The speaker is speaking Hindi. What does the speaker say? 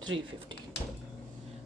350